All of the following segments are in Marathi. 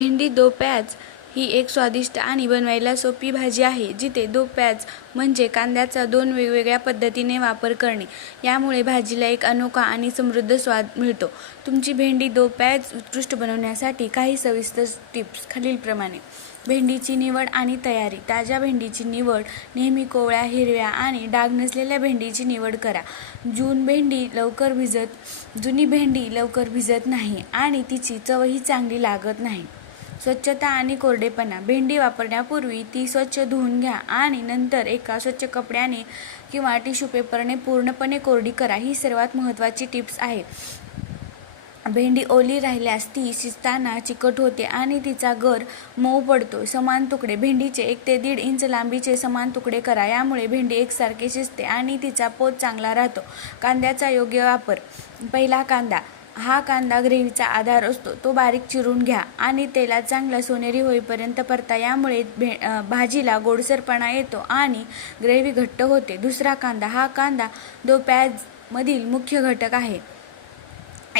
भेंडी दो प्याज ही एक स्वादिष्ट आणि बनवायला सोपी भाजी आहे जिथे दो प्याज म्हणजे कांद्याचा दोन वेगवेगळ्या पद्धतीने वापर करणे. यामुळे भाजीला एक अनोखा आणि समृद्ध स्वाद मिळतो. तुमची भेंडी दो प्याज उत्कृष्ट बनवण्यासाठी काही सविस्तर टिप्स खालीलप्रमाणे. भेंडीची निवड आणि तयारी. ताज्या भेंडीची निवड नेहमी कोवळ्या हिरव्या आणि डाग नसलेल्या भेंडीची निवड करा. जून भेंडी लवकर भिजत जुनी भेंडी लवकर भिजत नाही आणि तिची चवही चांगली लागत नाही. स्वच्छता आणि कोरडेपणा. भेंडी वापरण्यापूर्वी ती स्वच्छ धुवून घ्या आणि नंतर एका स्वच्छ कपड्याने किंवा टिश्यू पेपरने पूर्णपणे कोरडी करा. ही सर्वात महत्त्वाची टिप्स आहे. भेंडी ओली राहिल्यास ती शिजताना चिकट होते आणि तिचा गर मऊ पडतो. समान तुकडे. भेंडीचे एक ते दीड इंच लांबीचे समान तुकडे करा. यामुळे भेंडी एकसारखे शिजते आणि तिचा पोत चांगला राहतो. कांद्याचा योग्य वापर. पहिला कांदा. हा कांदा ग्रेव्हीचा आधार असतो. तो बारीक चिरून घ्या आणि तेलात चांगला सोनेरी होईपर्यंत परता. यामुळे भे भाजीला गोडसरपणा येतो आणि ग्रेव्ही घट्ट होते. दुसरा कांदा हा कांदा दो प्याजमधील मुख्य घटक आहे.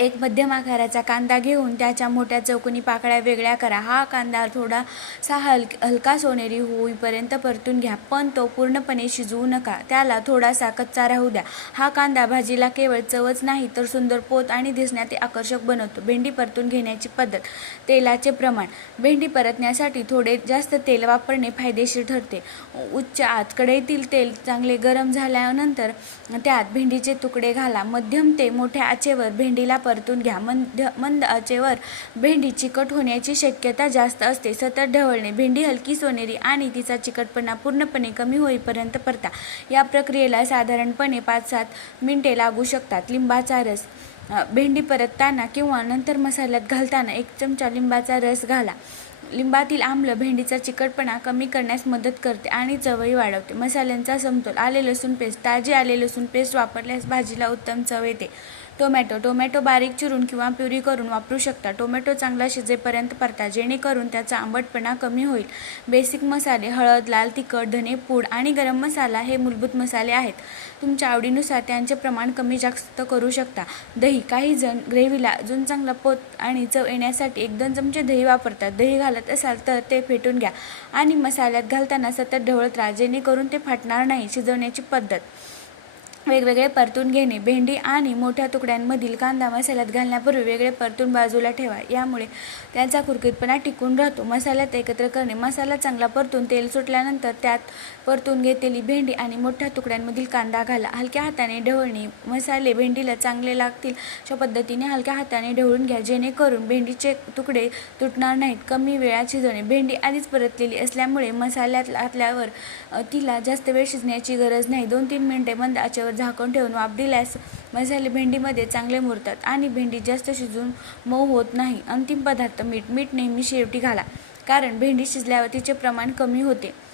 एक मध्यम आकाराचा कांदा घेऊन त्याच्या मोठ्या चौकोनी पाकळ्या वेगळ्या करा. हा कांदा थोडासा हल हलका सोनेरी होईपर्यंत परतून घ्या पण तो पूर्णपणे शिजवू नका. त्याला थोडासा कच्चा राहू द्या. हा कांदा भाजीला केवळ चवच नाही तर सुंदर पोत आणि दिसण्यात आकर्षक बनवतो. भेंडी परतून घेण्याची पद्धत. तेलाचे प्रमाण. भेंडी परतण्यासाठी थोडे जास्त तेल वापरणे फायदेशीर ठरते. उच्च आत कढईतील तेल चांगले गरम झाल्यानंतर त्यात भेंडीचे तुकडे घाला. मध्यम ते मोठ्या आचेवर भेंडीला परतून घ्या. मंद मंद आचेवर भेंडी चिकट होण्याची शक्यता जास्त असते. सतत ढवळणे भेंडी हलकी सोनेरी आणि तिचा चिकटपणा पूर्णपणे कमी होईपर्यंत परता. या प्रक्रियेला साधारणपणे पाच सात मिनिटे लागू शकतात. लिंबाचा रस भेंडी परतताना किंवा नंतर मसाल्यात घालताना एक चमचा लिंबाचा रस घाला. लिंबातील आम्ल भेंडीचा चिकटपणा कमी करण्यास मदत करते आणि चवही वाढवते. मसाल्यांचा समतोल आले लसूण पेस्ट ताजी आले लसूण पेस्ट वापरल्यास भाजीला उत्तम चव येते. टोमॅटो. टोमॅटो बारीक चिरून किंवा प्युरी करून वापरू शकता. टोमॅटो चांगला शिजेपर्यंत परता जेणेकरून त्याचा आंबटपणा कमी होईल. बेसिक मसाले हळद लाल तिखट धने पूड आणि गरम मसाला हे मूलभूत मसाले आहेत. तुमच्या आवडीनुसार त्यांचे प्रमाण कमी जास्त करू शकता. दही काही जण ग्रेव्हीला अजून चांगला पोत आणि चव येण्यासाठी एक दोन चमचे दही वापरतात. दही घालत असाल तर ते फेटून घ्या. आणि मसाल्यात घालताना सतत ढवळत राहा जेणेकरून ते फाटणार नाही शिजवण्याची पद्धत. वेगवेगळे परतून घेणे भेंडी आणि मोठ्या तुकड्यांमधील कांदा मसाल्यात घालण्यापूर्वी वेगळे परतून बाजूला ठेवा. यामुळे त्यांचा कुरकुरीतपणा टिकून राहतो. मसाल्यात एकत्र करणे मसाला चांगला परतून तेल सुटल्यानंतर त्यात परतून घेतलेली भेंडी आणि मोठ्या तुकड्यांमधील कांदा घाला. हलक्या हाताने ढवळणे मसाले भेंडीला चांगले लागतील अशा पद्धतीने हलक्या हाताने ढवळून घ्या. जेणेकरून भेंडीचे तुकडे तुटणार नाहीत. कमी वेळात शिजवणे. भेंडी आधीच परतलेली असल्यामुळे मसाल्यात आतल्यावर तिला जास्त वेळ शिजण्याची गरज नाही. दोन तीन मिनटे मंद आचेवर झाकण ठेवून वाफ दिल्यास मसाले भेंडीमध्ये चांगले मुरतात आणि भेंडी जास्त शिजून मऊ होत नाही. अंतिम पदार्थ मीठ. मीठ नेहमी शेवटी घाला कारण भेंडी शिजल्यावर तिचे प्रमाण कमी होते.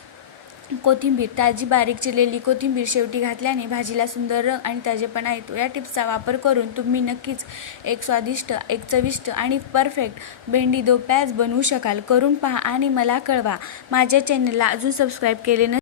कोथिंबीर ताजी बारीक चिरलेली कोथिंबीर शेवटी घातल्याने भाजीला सुंदर रंग आणि ताजेपणा येतो. या टिप्सचा वापर करून तुम्ही नक्कीच एक स्वादिष्ट एक चविष्ट आणि परफेक्ट भेंडी दो बनवू शकाल. करून पहा आणि मला कळवा. माझ्या चॅनलला अजून सबस्क्राईब केले न